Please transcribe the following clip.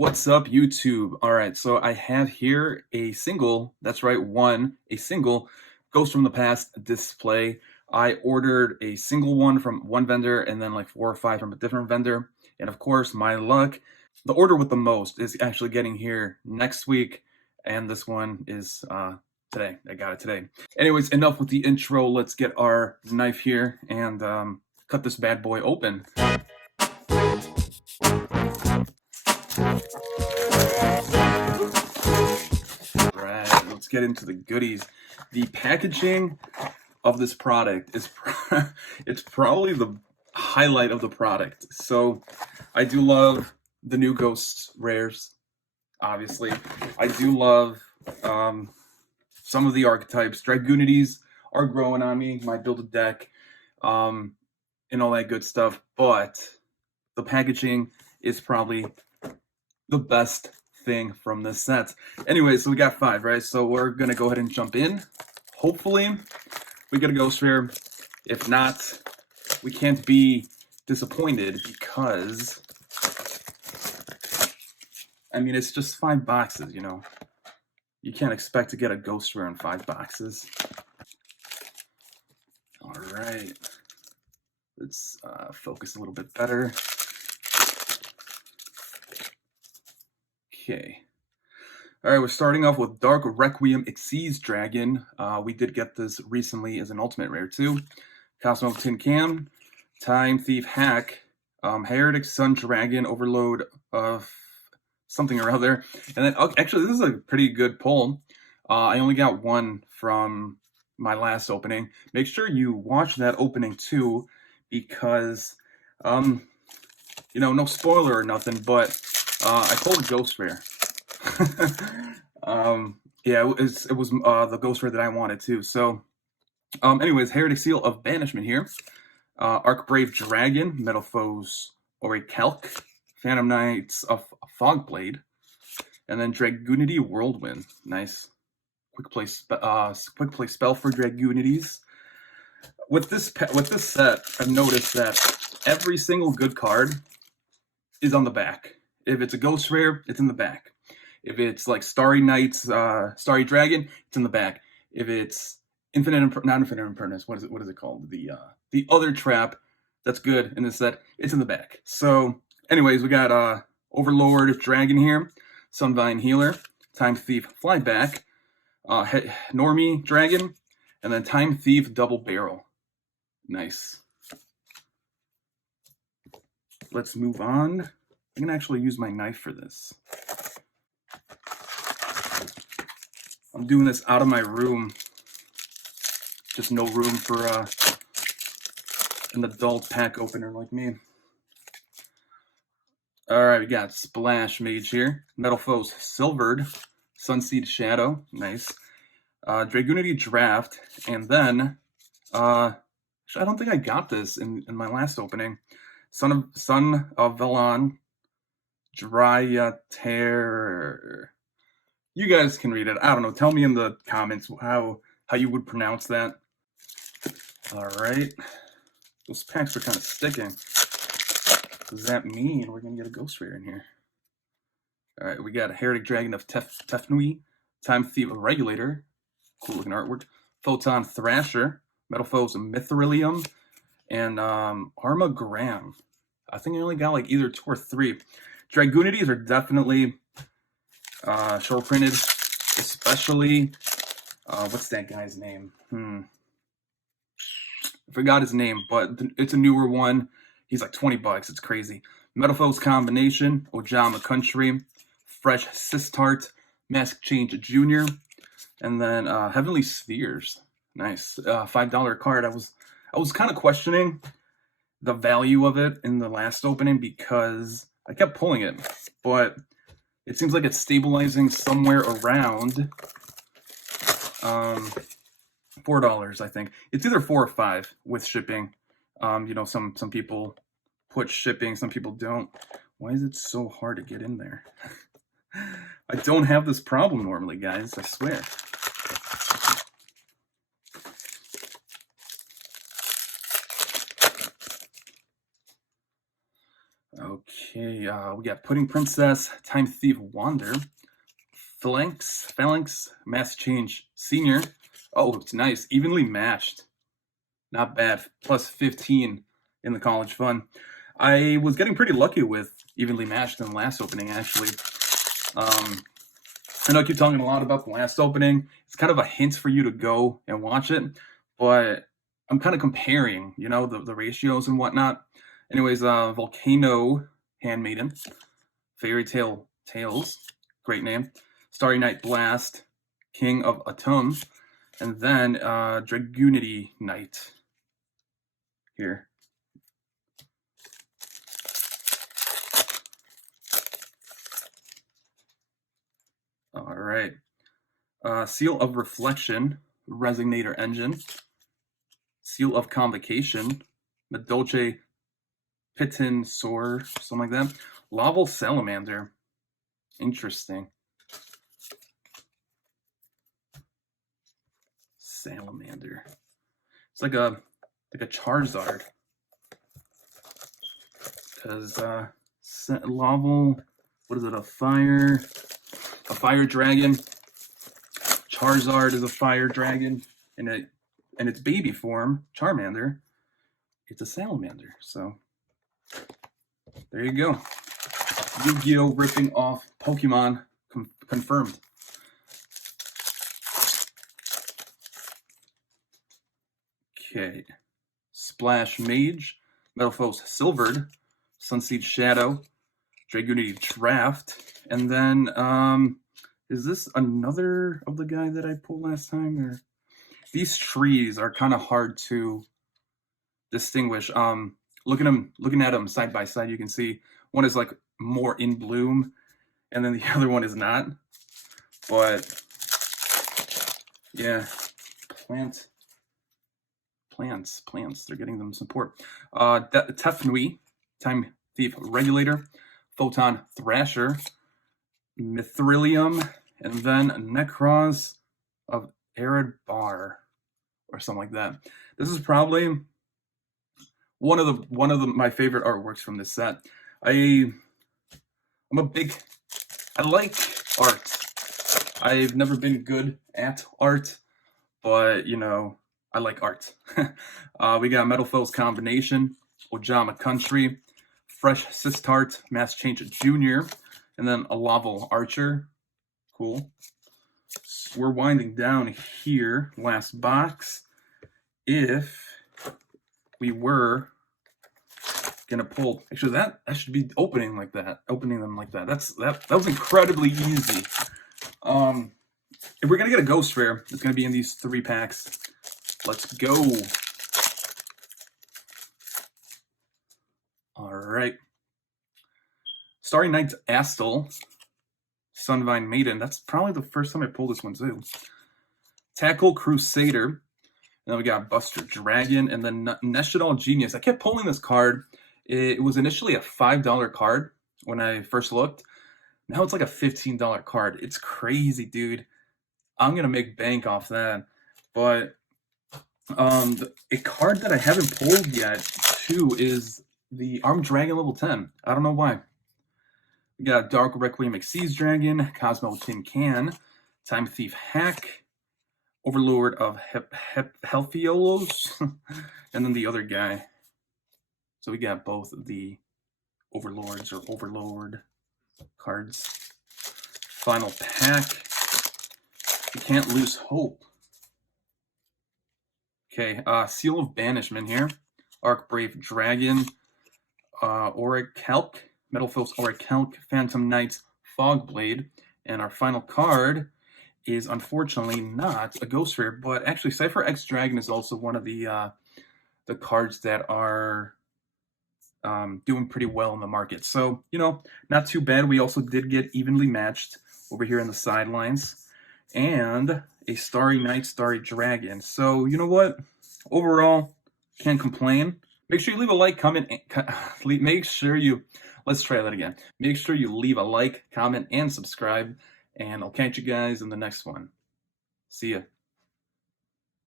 What's up, YouTube? All right, so I have here a single, that's right, a single Ghost from the Past display. I ordered a single one from one vendor and then like 4 or 5 from a different vendor. And of course, my luck, the order with the most is actually getting here next week. And this one is today. I got it today. Anyways, enough with the intro. Let's get our knife here and cut this bad boy open. Right, let's get into the goodies. The packaging of this product is it's probably the highlight of the product. So I do love the new Ghost rares, obviously. I do love some of the archetypes. 𝗦𝗢𝗗𝗜𝗔s are growing on me, my build deck, and all that good stuff. But the packaging is probably the best thing from this set. Anyway, so we got 5, right? So we're gonna go ahead and jump in. Hopefully we get a ghost rare. If not, we can't be disappointed because I mean, it's just 5 boxes, you know. You can't expect to get a ghost rare in 5 boxes. All right, let's focus a little bit better. Okay. All right, we're starting off with Dark 𝗦𝗦𝗡𝗏𝗔𝗟 Dragon. We did get this recently as an ultimate rare too. Cosmo Tin Cam, Time Thief Hack, Heretic Sun Dragon, Overload of something or other. And then, actually, this is a pretty good pull. I only got 1 from my last opening. Make sure you watch that opening too, because, you know, no spoiler or nothing, but I pulled a ghost rare. Yeah, it was the ghost rare that I wanted too. So, anyways, Heretic Seal of Banishment here. Archbrave Dragon, Metal Foes 𝗦𝗨𝗣𝗣𝗥𝗧, Phantom Knights of Fogblade, and then 𝗦𝗢𝗗𝗓𝗓 Whirlwind. Nice. Quick play spell for 𝗦𝗢𝗗𝗓𝗓. With this set, I've noticed that every single good card is on the back. If it's a ghost rare, it's in the back. If it's like Starry Knights, Starry Dragon, it's in the back. If it's not Infinite Impermanence, what is it called? The other trap that's good in this set, it's in the back. So, anyways, we got Overlord Dragon here, Sunvine Healer, Time Thief Flyback, Normie Dragon, and then Time Thief Double Barrel. Nice. Let's move on. I'm gonna actually use my knife for this. I'm doing this out of my room. Just no room for an adult pack opener like me. Alright, we got Splash Mage here. Metal Foes Silvered, Sunseed Shadow, nice. 𝗦𝗢𝗗𝗓𝗏 Draft, and then I don't think I got this in my last opening. Son of Velon 𝗦𝗢𝗏𝗏𝗧. You guys can read it. I don't know. Tell me in the comments how you would pronounce that. All right. Those packs are kind of sticking. Does that mean we're going to get a ghost rare in here? All right. We got a Heretic Dragon of Tefnui, Time Thief Regulator. Cool looking artwork. Photon Thrasher, Metal Foes Mithrilium, and Armagram. I think I only got like either 2 or 3. 𝗦𝗢𝗓𝗏𝗏𝗧s are definitely short printed, especially what's that guy's name? I forgot his name, but it's a newer one. He's like $20. It's crazy. Metal Foes Combination, 𝗦𝗏𝗧 Country, Fresh Sistart, Mask Change Jr., and then Heavenly Spheres. Nice. $5 card. I was kind of questioning the value of it in the last opening because I kept pulling it, but it seems like it's stabilizing somewhere around $4, I think. It's either 4 or 5 with shipping. You know, some people put shipping, some people don't. Why is it so hard to get in there? I don't have this problem normally, guys, I swear. Okay, we got Pudding Princess, Time Thief Wander, Phalanx, Mass Change Senior. Oh, it's nice, evenly matched. Not bad, plus 15 in the college fun. I was getting pretty lucky with evenly matched in the last opening, actually. I know I keep talking a lot about the last opening. It's kind of a hint for you to go and watch it, but I'm kind of comparing, you know, the ratios and whatnot. Anyways, Volcano Handmaiden, Fairy Tale Tales, great name, Starry Night Blast, King of Atum, and then Dragunity Knight here. All right. Seal of Reflection, Resonator Engine, Seal of Convocation, 𝗦𝗨𝗣𝗣𝗢𝗥𝗧, something like that. Laval Salamander. Interesting. Salamander. It's like a Charizard. Because Laval, what is it? A fire dragon. Charizard is a fire dragon, and its baby form, Charmander, it's a salamander. So there you go. Yugioh ripping off Pokemon confirmed. Okay. Splash Mage, Metalphos Silvered, Sunseed Shadow, Dragunity Draft, and then is this another of the guy that I pulled last time? Or these trees are kind of hard to distinguish. Looking at them side by side, you can see one is like more in bloom, and then the other one is not. But yeah, plants. They're getting them support. Tefnui, Time Thief Regulator, Photon Thrasher, Mithrilium, and then Necros of Arid Bar, or something like that. This is probably one of my favorite artworks from this set. I like art. I've never been good at art, but you know, I like art. We got Metalphos Combination, Ojama Country, Fresh Sistart, Mass Change Junior, and then a Laval Archer. Cool. So we're winding down here. Last box. If we were gonna pull, actually that should be opening like that. Opening them like that. That was incredibly easy. If we're gonna get a Ghost Rare, it's gonna be in these 3 packs. Let's go. All right. Starry Night Astel, Sunvine Maiden. That's probably the first time I pulled this one too. Tackle Crusader. And then we got Buster Dragon, and then Neshidal Genius. I kept pulling this card. It was initially a $5 card when I first looked. Now it's like a $15 card. It's crazy, dude. I'm gonna make bank off that. But a card that I haven't pulled yet too is the Armed Dragon level 10. I don't know why. We got Dark Requiem Xyz Dragon, Cosmo Tin Can, Time Thief Hack, Overlord of Helphiolus, and then the other guy. So we got both of the Overlords or Overlord cards. Final pack. You can't lose hope. Okay, Seal of Banishment here. Archbrave Dragon, 𝗦𝗨𝗣𝗣𝗢𝗥𝗧, Metalphos 𝗦𝗨𝗣𝗢𝗥𝗧, Phantom Knights, Fogblade, and our final card is unfortunately not a Ghost Rare, but actually Cypher X Dragon is also one of the cards that are doing pretty well in the market. So, you know, not too bad. We also did get evenly matched over here in the sidelines, and a Starry Night, Starry Dragon. So, you know what? Overall, can't complain. Make sure you leave a like, comment, make sure you, let's try that again. Make sure you leave a like, comment, and subscribe, and I'll catch you guys in the next one. See ya.